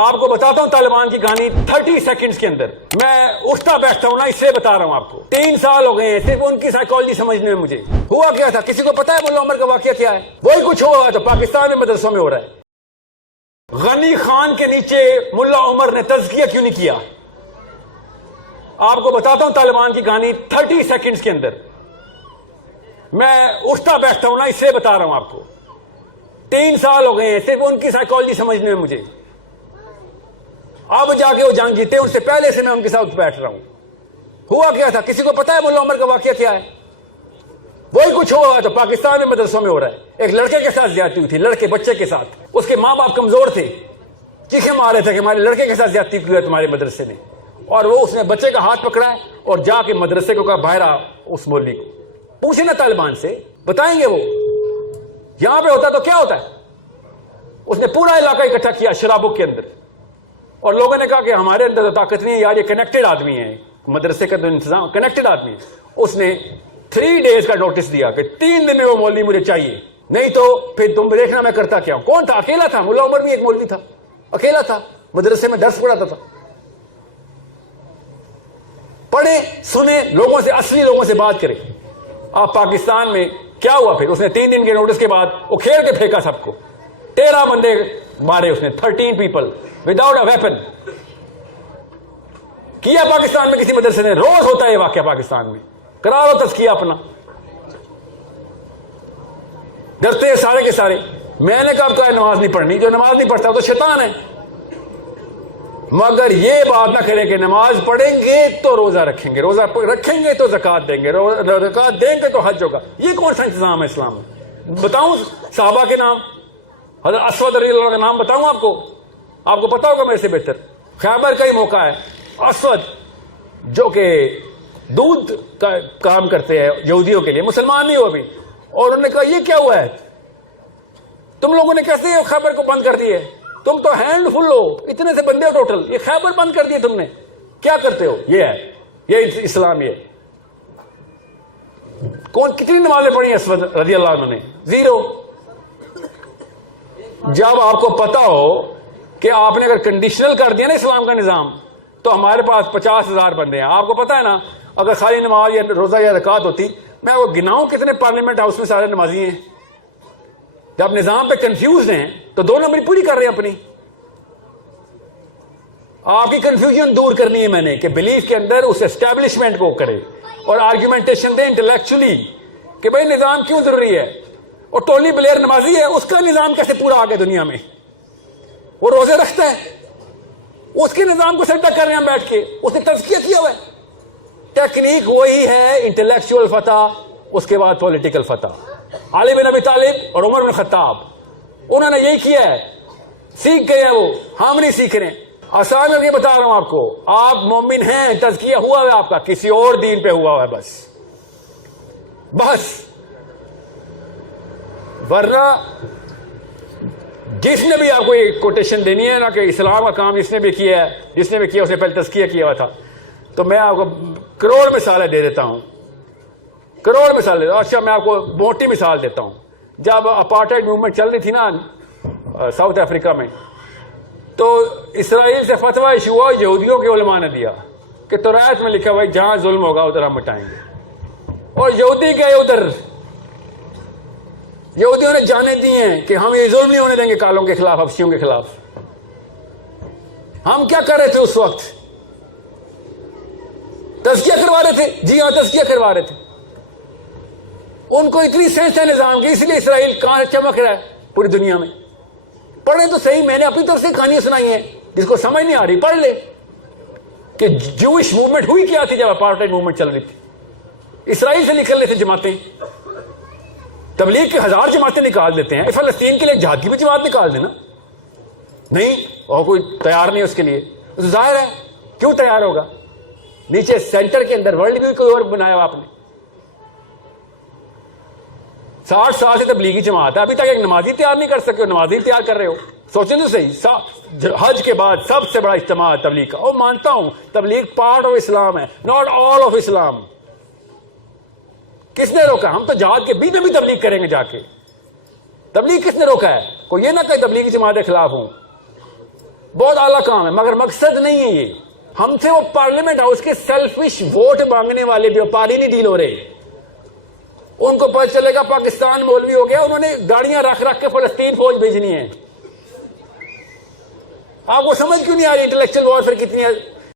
آپ کو بتاتا ہوں طالبان کی کہانی 30 سیکنڈز کے اندر. میں اٹھتا بیٹھتا ہوں نا، اس سے بتا رہا ہوں آپ کو. 3 سال ہو گئے ہیں صرف ان کی سائیکالوجی سمجھنے میں. مجھے ہوا کیا تھا کسی کو پتا ہے؟ ملا عمر کا واقعہ کیا ہے؟ وہی کچھ ہوا تو پاکستان میں مدرسوں میں ہو رہا ہے. غنی خان کے نیچے ملا عمر نے تزکیہ کیوں نہیں کیا؟ آپ کو بتاتا ہوں طالبان کی کہانی 30 سیکنڈز کے اندر. میں اٹھتا بیٹھتا ہوں نا، اس سے بتا رہا ہوں آپ کو. 3 سال ہو گئے ہیں صرف ان کی سائیکالوجی سمجھنے میں. مجھے اب جا کے وہ جنگ جیتے، ان سے پہلے سے میں ان کے ساتھ بیٹھ رہا ہوں. ہوا کیا تھا کسی کو پتا ہے؟ ملا عمر کا واقعہ کیا ہے؟ وہی کچھ ہوا تو پاکستان میں مدرسوں میں ہو رہا ہے. ایک لڑکے کے ساتھ زیادتی ہوئی تھی، لڑکے بچے کے ساتھ. اس کے ماں باپ کمزور تھے، چیخے مار رہے تھے کہ ہمارے لڑکے کے ساتھ زیادتی کی ہے تمہارے مدرسے نے. اور وہ اس نے بچے کا ہاتھ پکڑا ہے اور جا کے مدرسے کو کہا باہر آ. اس مولوی کو پوچھے نا طالبان سے، بتائیں گے وہ یہاں پہ ہوتا تو کیا ہوتا ہے. اس نے پورا علاقہ اکٹھا کیا شرابک کے اندر، اور لوگوں نے کہا کہ ہمارے اندر تو طاقت نہیں ہے یار، یہ کنیکٹڈ آدمی ہے، مدرسے کا انتظام کنیکٹڈ آدمی ہے. اس نے 3 days کا نوٹس دیا کہ 3 دن میں وہ مولوی مجھے چاہیے، نہیں تو پھر تم دیکھنا میں کرتا کیا ہوں. کون تھا؟ اکیلا تھا. ملا عمر بھی ایک مولوی تھا، اکیلا تھا، مدرسے میں درس پڑھاتا تھا. پڑھیں سنیں لوگوں سے، اصلی لوگوں سے بات کریں. آپ پاکستان میں کیا ہوا پھر؟ اس نے 3 دن کے نوٹس کے بعد وہ کھیل کے پھینکا سب کو. 13 بندے مارے اس نے، 13 people وداؤٹ اے ویپن. کیا پاکستان میں کسی مدرسے نے؟ روز ہوتا ہے یہ واقعہ پاکستان میں. کرا لو تزکیہ اپنا. ڈرتے ہیں سارے کے سارے. میں نے کہا اب تو ہے نماز نہیں پڑھنی، جو نماز نہیں پڑھتا وہ تو شیطان ہے. مگر یہ بات نہ کریں کہ نماز پڑھیں گے تو روزہ رکھیں گے، روزہ رکھیں گے تو زکوٰۃ دیں گے، زکوٰۃ دیں گے تو حج ہوگا. یہ کون سا انتظام ہے اسلام میں؟ بتاؤں صحابہ کے نام، حضرت اسود رضی اللہ عنہ کا نام بتاؤں آپ کو؟ آپ کو پتا ہوگا میرے سے بہتر. خیبر کا ہی موقع ہے. اسود جو کہ دودھ کا کام کرتے ہیں یہودیوں کے لیے، مسلمان نہیں ہو ابھی، اور انہوں نے کہا یہ کیا ہوا ہے، تم لوگوں نے کیسے خیبر کو بند کر دیے؟ تم تو ہینڈ فل ہو، اتنے سے بندے ہو ٹوٹل، یہ خیبر بند کر دیے تم نے، کیا کرتے ہو؟ یہ ہے، یہ اسلام. یہ کون کتنی نمازیں پڑھی اسود رضی اللہ عنہ نے؟ 0. جب آپ کو پتا ہو کہ آپ نے اگر کنڈیشنل کر دیا نا اسلام کا نظام، تو ہمارے پاس 50,000 بندے ہیں. آپ کو پتا ہے نا اگر خالی نماز یا روزہ یا زکوٰۃ ہوتی، میں وہ گناؤں کتنے پارلیمنٹ ہاؤس میں سارے نمازی ہیں. جب نظام پہ کنفیوز ہیں تو 2 نمبر پوری کر رہے ہیں اپنی. آپ کی کنفیوژن دور کرنی ہے میں نے، کہ بلیف کے اندر اس اسٹیبلشمنٹ کو کرے اور آرگیومنٹیشن دیں انٹلیکچولی کہ بھائی نظام کیوں ضروری ہے. اور ٹونی بلیئر نمازی ہے، اس کا نظام کیسے پورا آگے دنیا میں؟ وہ روزے رکھتا ہے، اس کے نظام کو سجدہ کر رہے ہیں بیٹھ کے، اس نے تزکیہ کیا ہوا ہے. ٹیکنیک وہی ہے، انٹلیکچوئل فتح، اس کے بعد پولیٹیکل فتح. علی بن ابی طالب اور عمر بن خطاب، انہوں نے یہی کیا ہے. سیکھ گئے ہیں وہ، ہم نہیں سیکھ رہے. آسان میں یہ بتا رہا ہوں آپ کو، آپ مومن ہیں، تزکیہ ہوا ہے آپ کا، کسی اور دین پہ ہوا ہے بس. ورنہ جس نے بھی آپ کو یہ کوٹیشن دینی ہے نا کہ اسلام کا کام جس نے بھی کیا ہے، جس نے بھی کیا اس نے پہلے تزکیہ کیا ہوا تھا، تو میں آپ کو کروڑ مثالیں دے دیتا ہوں، کروڑ مثالیں. اچھا میں آپ کو موٹی مثال دیتا ہوں. جب اپارٹائڈ موومنٹ چل رہی تھی نا ساؤتھ افریقہ میں، تو اسرائیل سے فتویٰ ایشو ہوا، یہودیوں کے علماء نے دیا کہ توراۃ میں لکھا ہوا ہے جہاں ظلم ہوگا ادھر ہم مٹائیں گے. اور یہودی گئے ادھر، یہودیوں نے جانے دی ہیں کہ ہم یہ ظلم نہیں ہونے دیں گے کالوں کے خلاف، حبشیوں کے خلاف. ہم کیا کر رہے تھے اس وقت؟ تزکیہ کروا رہے تھے. جی ہاں تزکیہ کروا رہے تھے. ان کو اتنی سینس ہے نظام کی، اس لیے اسرائیل کہاں چمک رہا ہے پوری دنیا میں. پڑھیں تو صحیح، میں نے اپنی طرف سے کہانیاں سنائی ہیں، جس کو سمجھ نہیں آ رہی پڑھ لے کہ جوئش موومنٹ ہوئی کیا تھی جب اپارٹائڈ موومنٹ چل رہی تھی. اسرائیل سے نکل رہے تھے جماعتیں، تبلیغ کے 1000 جماعتیں نکال دیتے ہیں. فلسطین کے لیے جہاد کی بھی جماعت نکال دینا نہیں، اور کوئی تیار نہیں اس کے لیے. ظاہر ہے کیوں تیار ہوگا؟ نیچے سینٹر کے اندر ورلڈ بھی کوئی اور بنایا ہوا آپ نے. 60 سال سے تبلیغی جماعت ہے، ابھی تک ایک نمازی تیار نہیں کر سکے، نمازی تیار کر رہے ہو. سوچیں تو صحیح، حج کے بعد سب سے بڑا اجتماع تبلیغ کا. اور مانتا ہوں تبلیغ پارٹ آف اسلام ہے، ناٹ آل آف اسلام. کس نے روکا؟ ہم تو جہاد کے بیچ میں بھی تبلیغ کریں گے جا کے. تبلیغ کس نے روکا ہے؟ کوئی یہ نہ کہ تبلیغی جماعت کے خلاف ہوں. بہت اعلیٰ کام ہے، مگر مقصد نہیں ہے یہ. ہم سے وہ پارلیمنٹ ہاؤس کے سیلفش ووٹ مانگنے والے بیوپاری نہیں ڈیل ہو رہے. ان کو پتہ چلے گا پاکستان مولوی ہو گیا، انہوں نے گاڑیاں رکھ رکھ کے فلسطین فوج بھیجنی ہے. آپ کو سمجھ کیوں نہیں آ رہی انٹلیکچوئل وارفیئر کتنی ہے؟